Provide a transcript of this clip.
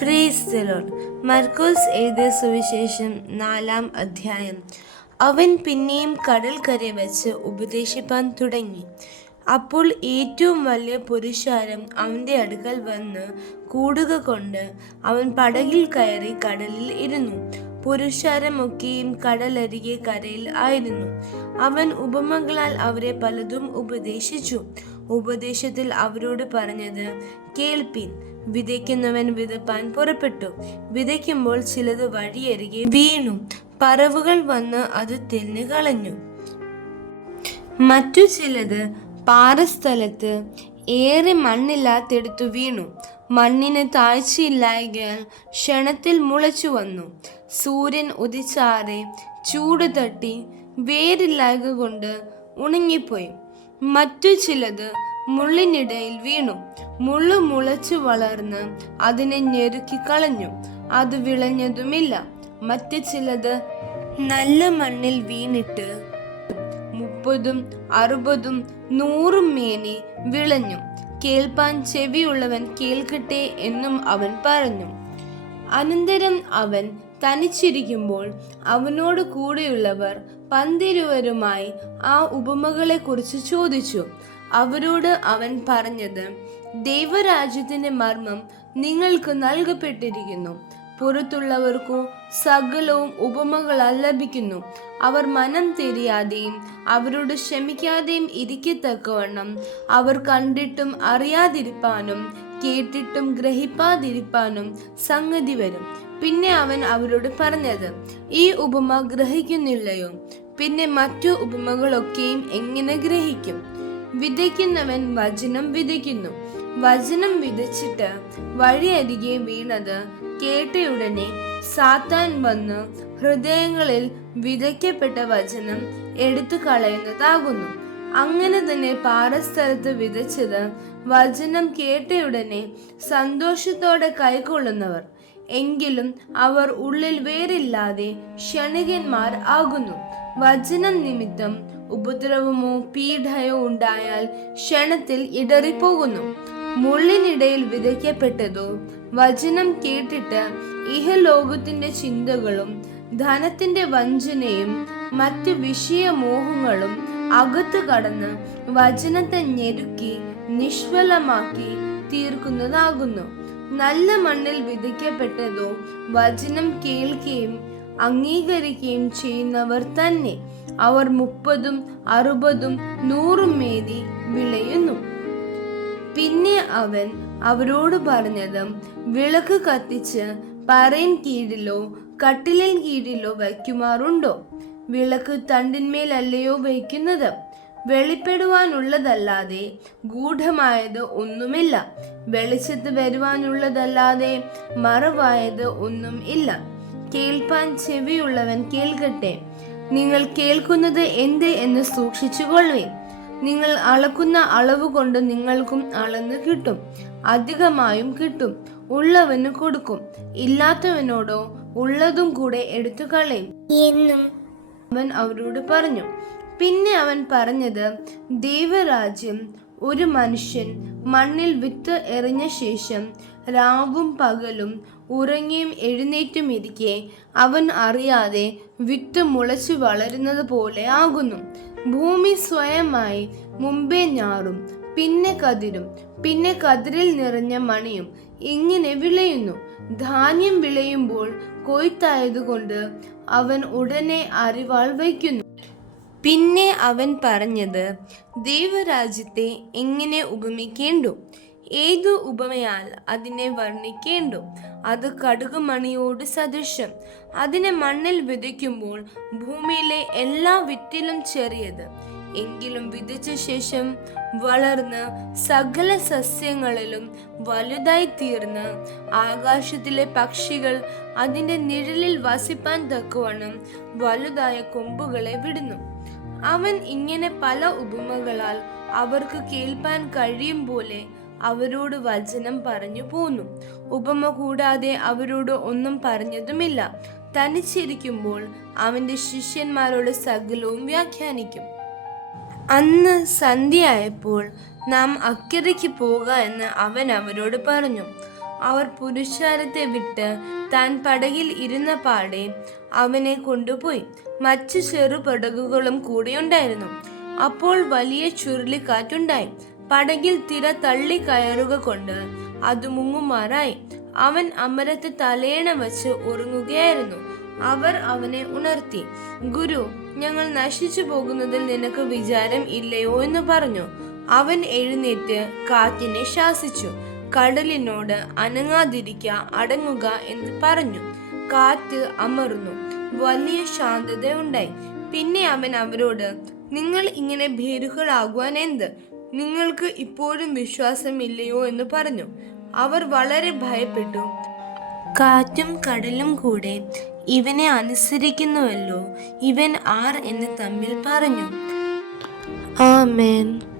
Praise the Lord. മർക്കോസ് എഴുതിയ സുവിശേഷം 4-ാം അധ്യായം. അവൻ പിന്നെയും കടൽക്കര വെച്ച് ഉപദേശിപ്പാൻ തുടങ്ങി. അപ്പോൾ ഏറ്റവും വലിയ പുരുഷാരം അവൻ്റെ അടുക്കൽ വന്ന് കൂടുക കൊണ്ട് അവൻ പടകിൽ കയറി കടലിൽ ഇരുന്നു. പുരുഷാരമൊക്കെയും കടലരികെ കരയിൽ ആയിരുന്നു. അവൻ ഉപമകളാൽ അവരെ പലതും ഉപദേശിച്ചു. ഉപദേശത്തിൽ അവരോട് പറഞ്ഞത് കേൾപ്പീൻ. വിതയ്ക്കുന്നവൻ വിതപ്പാൻ പുറപ്പെട്ടു. വിതയ്ക്കുമ്പോൾ ചിലത് വഴിയരികെ വീണു. പറവുകൾ വന്ന് അത് തിന്നു കളഞ്ഞു. മറ്റു ചിലത് പാറസ്ഥലത്ത് ഏറെ മണ്ണില്ലാത്തിടത്തു വീണു. മണ്ണിന് താഴ്ചയില്ലായകയാൽ ക്ഷണത്തിൽ മുളച്ചു വന്നു. സൂര്യൻ ഉദിച്ചാറെ ചൂട് തട്ടി വേരില്ലായക കൊണ്ട് ഉണങ്ങിപ്പോയി. മറ്റു ചിലത് മുള്ളിനിടയിൽ വീണു. മുള്ളു മുളച്ചു വളർന്ന് അതിനെ ഞെരുക്കി കളഞ്ഞു. അത് വിളഞ്ഞതുമില്ല. മറ്റു ചിലത് നല്ല മണ്ണിൽ വീണിട്ട് 30, 60, 100 മേനി വിളഞ്ഞു. കേൾപ്പാൻ ചെവിയുള്ളവൻ കേൾക്കട്ടെ എന്നും അവൻ പറഞ്ഞു. അനന്തരം അവൻ തനിച്ചിരിക്കുമ്പോൾ അവനോട് കൂടെയുള്ളവർ പന്തിരുവരുമായി ആ ഉപമകളെ കുറിച്ച് ചോദിച്ചു. അവരോട് അവൻ പറഞ്ഞത്, ദൈവരാജ്യത്തിന്റെ മർമ്മം നിങ്ങൾക്ക് നൽകപ്പെട്ടിരിക്കുന്നു. പുറത്തുള്ളവർക്കു സകലവും ഉപമകളാൽ ലഭിക്കുന്നു. അവർ മനം തിരിയാതെയും അവരോട് ക്ഷമിക്കാതെയും ഇരിക്കത്തക്കവണ്ണം അവർ കണ്ടിട്ടും അറിയാതിരിപ്പാനും കേട്ടിട്ടും ഗ്രഹിപ്പാതിരിപ്പാനും സംഗതി വരും. പിന്നെ അവൻ അവരോട് പറഞ്ഞത്, ഈ ഉപമ ഗ്രഹിക്കുന്നില്ലയോ? പിന്നെ മറ്റു ഉപമകളൊക്കെയും എങ്ങനെ ഗ്രഹിക്കും? വിതയ്ക്കുന്നവൻ വചനം വിതയ്ക്കുന്നു. വചനം വിതച്ചിട്ട് വഴിയരികെ വീണത് കേട്ടയുടനെ സാത്താൻ വന്ന് ഹൃദയങ്ങളിൽ വിതയ്ക്കപ്പെട്ട വചനം എടുത്തു കളയുന്നതാകുന്നു. അങ്ങനെ തന്നെ പാറസ്ഥലത്ത് വിതച്ചത് വചനം കേട്ടയുടനെ സന്തോഷത്തോടെ കൈക്കൊള്ളുന്നവർ. എങ്കിലും അവർ ഉള്ളിൽ വേരില്ലാതെ ക്ഷണികന്മാർ ആകുന്നു. വചനം നിമിത്തം ഉപദ്രവമോ പീഡയോ ഉണ്ടായാൽ ക്ഷണത്തിൽ ഇടറിപ്പോകുന്നു. മുള്ളിനിടയിൽ വിതയ്ക്കപ്പെട്ടതോ വചനം കേട്ടിട്ട് ഇഹലോകത്തിന്റെ ചിന്തകളും ധനത്തിന്റെ വഞ്ചനയും മറ്റു വിഷയമോഹങ്ങളും അകത്തു കടന്ന് വചനത്തെ ഞെരുക്കി നിഷ്ഫലമാക്കി തീർക്കുന്നതാകുന്നു. നല്ല മണ്ണിൽ വിതയ്ക്കപ്പെട്ടതോ വചനം കേൾക്കുകയും അംഗീകരിക്കുകയും ചെയ്യുന്നവർ തന്നെ. അവർ 30, 60, 100 മേനി വിളയുന്നു. പിന്നെ അവൻ അവരോട് പറഞ്ഞത്, വിളക്ക് കത്തിച്ച് പറയിൻ കീഴിലോ കട്ടിലിൻ കീഴിലോ വയ്ക്കുമാറുണ്ടോ? വിളക്ക് തണ്ടിന്മേലല്ലയോ വയ്ക്കുന്നത്? വെളിപ്പെടുവാനുള്ളതല്ലാതെ ഗൂഢമായത് ഒന്നുമില്ല. വെളിച്ചത്ത് വരുവാനുള്ളതല്ലാതെ മറവായത് ഒന്നും ഇല്ല. കേൾപ്പാൻ ചെവിയുള്ളവൻ കേൾക്കട്ടെ. നിങ്ങൾ കേൾക്കുന്നത് എന്ത് എന്ന് സൂക്ഷിച്ചുകൊള്ളുവിൻ. നിങ്ങൾ അളക്കുന്ന അളവ് കൊണ്ട് നിങ്ങൾക്കും അളന്ന് കിട്ടും, അധികമായും കിട്ടും. ഉള്ളവന് കൊടുക്കും, ഇല്ലാത്തവനോടോ ഉള്ളതും കൂടെ എടുത്തു കളയും എന്നും അവൻ അവരോട് പറഞ്ഞു. പിന്നെ അവൻ പറഞ്ഞത്, ദൈവരാജ്യം ഒരു മനുഷ്യൻ മണ്ണിൽ വിത്ത് എറിഞ്ഞ ശേഷം രാവും പകലും ഉറങ്ങിയും എഴുന്നേറ്റും ഇരിക്കെ അവൻ അറിയാതെ വിത്ത് മുളച്ചു വളരുന്നത് പോലെ ആകുന്നു. ഭൂമി സ്വയമായി മുമ്പേ ഞാറും, പിന്നെ കതിരും, പിന്നെ കതിരിൽ നിറഞ്ഞ മണിയും ഇങ്ങനെ വിളയുന്നു. ധാന്യം വിളയുമ്പോൾ കൊയ്ത്തായതുകൊണ്ട് അവൻ ഉടനെ അരിവാൾ വയ്ക്കുന്നു. പിന്നെ അവൻ പറഞ്ഞത്, ദൈവരാജ്യത്തെ എങ്ങനെ ഉപമിക്കേണ്ടു? ഏതു ഉപമയാൽ അതിനെ വർണ്ണിക്കേണ്ടു? അത് കടുകുമണിയോട് സദൃശം. അതിനെ മണ്ണിൽ വിതയ്ക്കുമ്പോൾ ഭൂമിയിലെ എല്ലാ വിത്തിലും ചെറിയത്, എങ്കിലും വിതച്ച ശേഷം വളർന്ന് സകല സസ്യങ്ങളിലും വലുതായി തീർന്ന് ആകാശത്തിലെ പക്ഷികൾ അതിൻ്റെ നിഴലിൽ വസിപ്പാൻ തക്കവണ്ണം വലുതായ കൊമ്പുകളെ വിടുന്നു. അവൻ ഇങ്ങനെ പല ഉപമകളാൽ അവർക്ക് കേൾപ്പാൻ കഴിയും പോലെ അവരോട് വചനം പറഞ്ഞു പോന്നു. ഉപമ കൂടാതെ അവരോട് ഒന്നും പറഞ്ഞതുമില്ല. തനിച്ചിരിക്കുമ്പോൾ അവന്റെ ശിഷ്യന്മാരോട് സകലവും വ്യാഖ്യാനിക്കും. അന്ന് സന്ധ്യയായപ്പോൾ നാം അക്കരയ്ക്ക് പോക എന്ന് അവൻ അവരോട് പറഞ്ഞു. അവർ പുരുഷാരത്തെ വിട്ട് താൻ പടകിൽ ഇരുന്ന പാടെ അവനെ കൊണ്ടുപോയി. മറ്റു ചെറു പടകുകളും കൂടെയുണ്ടായിരുന്നു. അപ്പോൾ വലിയ ചുഴലിക്കാറ്റുണ്ടായി. പടകിൽ തിര തള്ളി കയറുക കൊണ്ട് അത് മുങ്ങുമാറായി. അവൻ അമരത്ത് തലയണ വച്ച് ഉറങ്ങുകയായിരുന്നു. അവർ അവനെ ഉണർത്തി. ഗുരു, ഞങ്ങൾ നശിച്ചു പോകുന്നതിൽ നിനക്ക് വിചാരം ഇല്ലയോ എന്ന് പറഞ്ഞു. അവൻ എഴുന്നേറ്റ് കാറ്റിനെ ശാസിച്ചു, കടലിനോട് അനങ്ങാതിരിക്ക, അടങ്ങുക എന്ന് പറഞ്ഞു. കാറ്റ് അമർന്നു, വലിയ ശാന്തത ഉണ്ടായി. പിന്നെ അവൻ അവരോട്, നിങ്ങൾ ഇങ്ങനെ ഭീരുക്കളാകുവാൻ എന്ത്? നിങ്ങൾക്ക് ഇപ്പോഴും വിശ്വാസമില്ലയോ എന്ന് പറഞ്ഞു. അവർ വളരെ ഭയപ്പെട്ടു. കാറ്റും കടലും കൂടെ ഇവനെ അനുസരിക്കുന്നുവല്ലോ, ഇവൻ ആർ എന്ന് തമ്മിൽ പറഞ്ഞു. ആമേൻ.